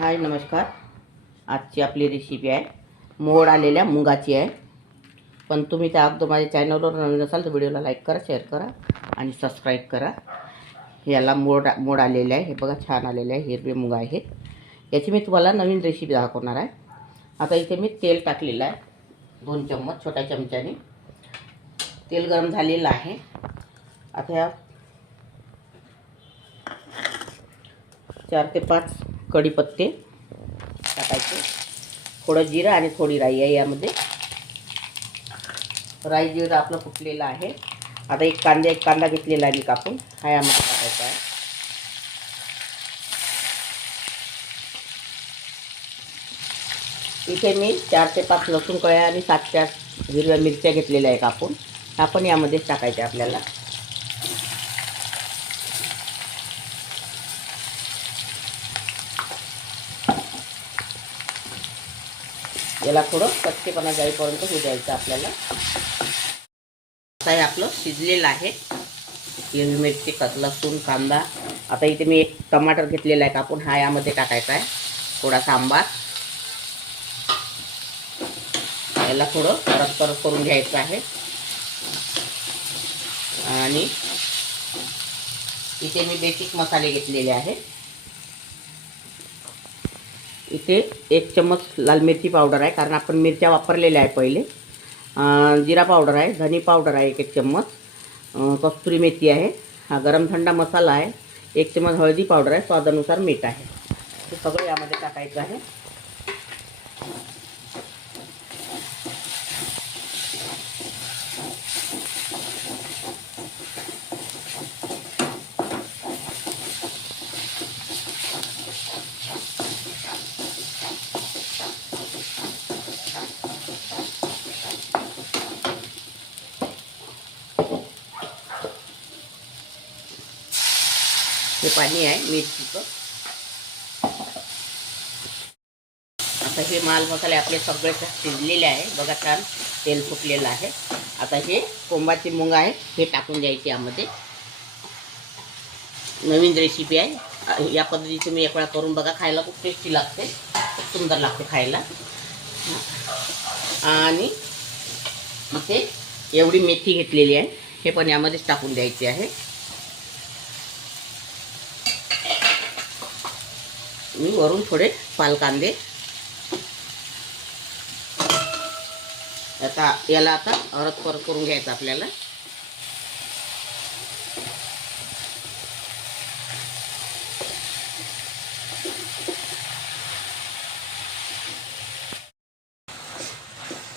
हाय नमस्कार। आजची आपली रेसिपी आहे मोड आलेल्या मुगाची आहे। पण तुम्ही त्या अगोदर माझ्या चॅनलवर नवीन असाल तर व्हिडिओला लाईक करा, शेअर करा आणि सबस्क्राईब करा। याला मोड आलेले आहे, हे बघा छान आलेले आहे, हिरवे मुग आहेत। याची मी तुम्हाला नवीन रेसिपी दाखवणार आहे। आता इथे मी तेल टाकलेलं आहे 2 चम्मच छोट्या चमच्याने। तेल गरम झालेलं आहे। आता 4 ते 5 कढीपत्ते टाकायचे, थोडं जिरं आणि थोडी राई आहे यामध्ये। राई जिरं आपलं फुटलेलं आहे। आता एक कांदा घेतलेला आहे मी कापून, हा यामध्ये टाकायचा आहे। इथे मी 4 ते 5 लसूण कळ्या आणि 7 ते 8 हिरव्या मिरच्या घेतलेल्या आहे कापून, ह्या पण यामध्ये टाकायच्या आपल्याला। याला थोडं कच्चेपणा जाईपर्यंत होऊ द्यायचं आपल्याला। आता हे आपलं शिजलेलं आहे, हिरवी मिरची, लसूण, कांदा। आता इथे मी एक टमाटर घेतलेला आहे कापून, हा यामध्ये टाकायचा आहे। थोडासा आंबा, याला थोडं परत करून घ्यायचं आहे। आणि इथे मी बेसिक मसाले घेतलेले आहेत। इथे 1 चम्मच लाल मिरची पावडर आहे, कारण आपण मिरच्या वापरलेल्या आहे पहिले। जिरा पावडर आहे, धनी पावडर आहे 1 चम्मच, कस्तुरी मेथी आहे, हा गरम थंडा मसाला आहे, 1 चम्मच हळदी पावडर आहे, स्वादानुसार मीठ आहे। हे सगळं यामध्ये टाकायचं आहे। हे पाणी आहे मिरचीचं। आता हे माल मसाले आपले सगळे शिजलेले आहे, बघा छान तेल फुटलेलं आहे। आता हे कोंबाचे मुंग आहे, हे टाकून द्यायचे यामध्ये। नवीन रेसिपी आहे, या पद्धतीने तुम्ही एक वेळा करून बघा, खायला खूप टेस्टी लागते, खूप सुंदर लागते खायला। आणि इथे एवढी मेथी घेतलेली आहे, हे पण यामध्येच टाकून द्यायची आहे। मी वरून थोडे कांदे। आता याला परत करून घ्यायचं आपल्याला।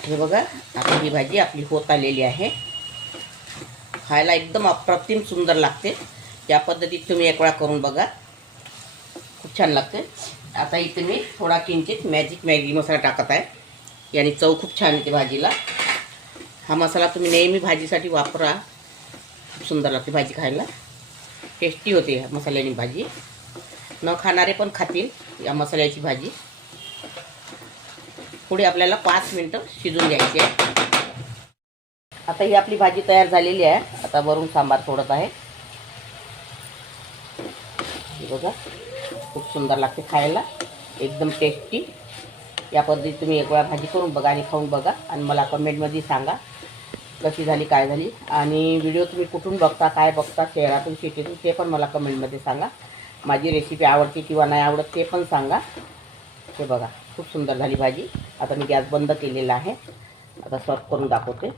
हे बघा, आता ही भाजी आपली होत आलेली आहे। खायला एकदम अप्रतिम सुंदर लागते। या पद्धतीत तुम्ही एक वेळा करून बघा, खूप छान लागते। आता इथे मी थोडा किंचित मॅगी मसाला टाकत आहे, याने चव खूप छान येते भाजीला। हा मसाला तुम्ही नेहमी भाजीसाठी वापरा, खूप सुंदर लागते भाजी खायला, टेस्टी होते ह्या मसाल्याने भाजी। न खाणारे पण खातील या मसाल्याची भाजी। पुढे आपल्याला 5 मिनिटं शिजून घ्यायची आहे। आता ही आपली भाजी तयार झालेली आहे। आता वरून सांबार सोडत आहे, बघा खूप सुंदर लागते खायला, एकदम टेस्टी। या पद्धतीत तुम्ही एक वेळा भाजी करून बघा आणि खाऊन बघा, आणि मला कमेंटमध्ये सांगा कशी झाली, काय झाली। आणि व्हिडिओ तुम्ही कुठून बघता, काय बघता, शहरातून सिटीतून, ते पण मला कमेंटमध्ये सांगा। माझी रेसिपी आवडते किंवा नाही आवडत ते पण सांगा। हे बघा खूप सुंदर झाली भाजी। आता मी गॅस बंद केलेला आहे, आता सर्व करून दाखवते।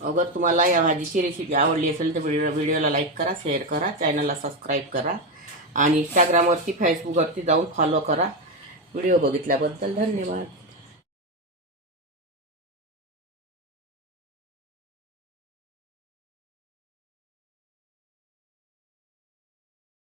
अगर तुम्हाला या भाजीची रेसिपी आवडली असेल तर व्हिडिओला लाईक करा, शेअर करा, चॅनलला सबस्क्राईब करा आणि इंस्टाग्रामवरती, फेसबुकवरती जाऊन फॉलो करा। व्हिडिओ बघितल्याबद्दल धन्यवाद।